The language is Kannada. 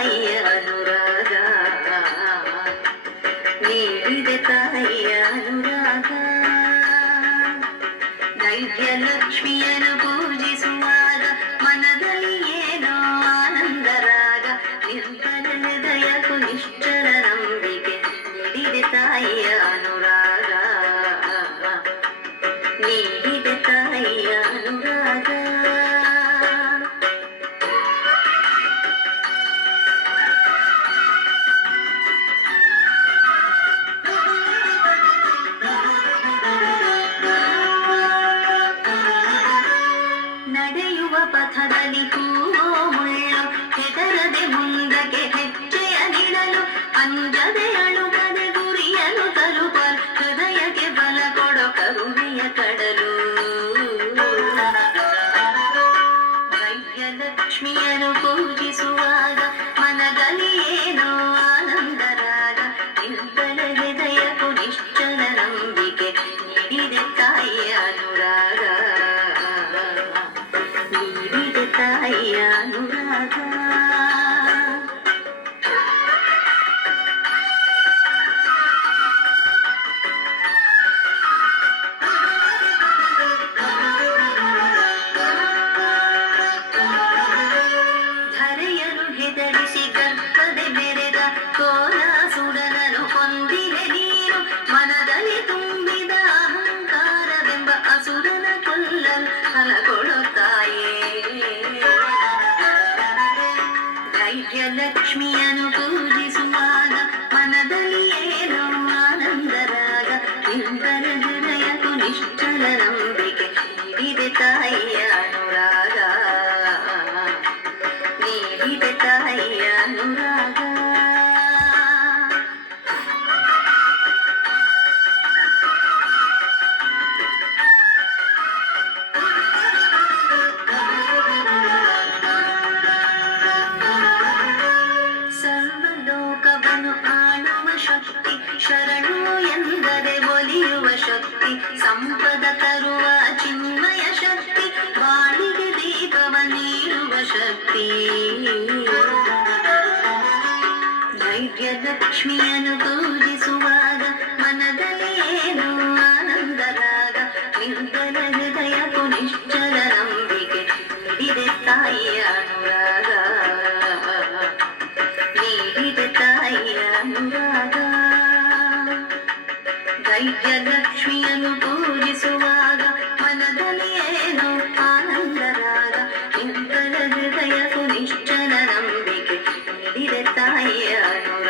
ತಾಯಿಯ ಅನುರಾಗ, ನೀಡಿದೆ ತಾಯಿಯ ಅನುರಾಗ. ದೈತ್ಯ ಲಕ್ಷ್ಮಿಯನ್ನು ಪೂಜಿಸುವಾಗ ಮನದಲ್ಲಿ ಏನೋ ಆನಂದರಾಗ, ನಿರ್ಬಲ ಹೃದಯಕ್ಕೂ ನಿಶ್ಚಲ ನಂಬಿಕೆ, ನೀಡಿದೆ ತಾಯಿಯ ಅನುರಾಗ, ನೀಡಿದೆ ತಾಯಿಯ ಅನುರಾಗ. ನಡೆಯುವ ಪಥದಲ್ಲಿ ಹೂವೋ ಮುಳ್ಳು, ಹೆದರದೆ ಮುಂದಕ್ಕೆ ಹೆಜ್ಜೆಯ ನಿಡಲು, ಅಂಜದೆ ಅಳುಗದೆ ಗುರಿಯಲು ತಲುಪಲು, ಹೃದಯಕ್ಕೆ ಬಲ ಕೊಡೋ ಕರುಣೆಯ ಕಡಲು. ಲಕ್ಷ್ಮಿಯನ್ನು ಪೂಜಿಸುವಾಗ ಮನದಲ್ಲಿ ಏನೋ ಆನಂದರಾಗ, ನಿರ್ಬಲ ಹೃದಯಕ್ಕೂ ನಿಶ್ಚಲ ನಂಬಿಕೆ, ನೀಡಿದೆ ತಾಯಿಯ ಅನುರಾಗ, ನೀಡಿದೆ ತಾಯಿಯ ಅನುರಾಗ. ಧರೆಯನು ಹೆದರಿಸಿ ಗರ್ಭದೆ ಬೆರೆದ ಕೋಲಾಸುರನನು ಕೊಂದಿದೆ ನೀನು, ಮನದಲ್ಲಿ ತುಂಬಿದ ಅಹಂಕಾರವೆಂಬ ಅಸುರನ ಕೊಲ್ಲಲು ಫಲ ಕೊಡುತ್ತಾಯೇ. ದೈತ್ಯ ಲಕ್ಷ್ಮಿಯನ್ನು ಪೂಜಿಸುವಾಗ ಮನದಲ್ಲಿ ಏನೋ ಆನಂದರಾಗ, ನಿರ್ಬಲ ಹೃದಯಕ್ಕೂ ನಿಶ್ಚಲ ನಂಬಿಕೆ, ನೀಡಿದೆ ತಾಯಿಯ ಅನುರಾಗ, ನೀಡಿದೆ ತಾಯಿಯ ಅನುರಾಗ. ಸರ್ವಲೋಕವನ್ನು ಆಳುವ ಶಕ್ತಿ, ಶರಣು ಎಂದರೆ ಒಲಿಯುವ ಶಕ್ತಿ, ಸಂಪದ ತರುವ ಚಿನ್ಮಯ ಶಕ್ತಿ, ಬಾಳಿಗೆ ದೀಪವ ನೀಡುವ ಶಕ್ತಿ. ದೈತ್ಯ ಲಕ್ಷ್ಮಿಯನ್ನು ಪೂಜಿಸುವಾಗ ಮನದಲ್ಲಿ ಏನೋ ಆನಂದರಾಗ, ನಿರ್ಬಲ ಹೃದಯಕ್ಕೂ ನಿಶ್ಚಲ ನಂಬಿಕೆ, ನೀಡಿದೆ ತಾಯಿಯ ಅನುರಾಗ, ನೀಡಿದೆ ತಾಯಿಯ ಅನುರಾಗ. ದೈತ್ಯ ಲಕ್ಷ್ಮಿಯನ್ನು ಪೂಜಿಸುವಾಗ ಮನದಲ್ಲಿ ಏನೋ ಆನಂದರಾಗ, ನಿರ್ಬಲ ಹೃದಯಕ್ಕೂ ನಿಶ್ಚಲ ನಂಬಿಕೆ, ನೀಡಿದೆ ತಾಯಿಯ ಅನುರಾಗ.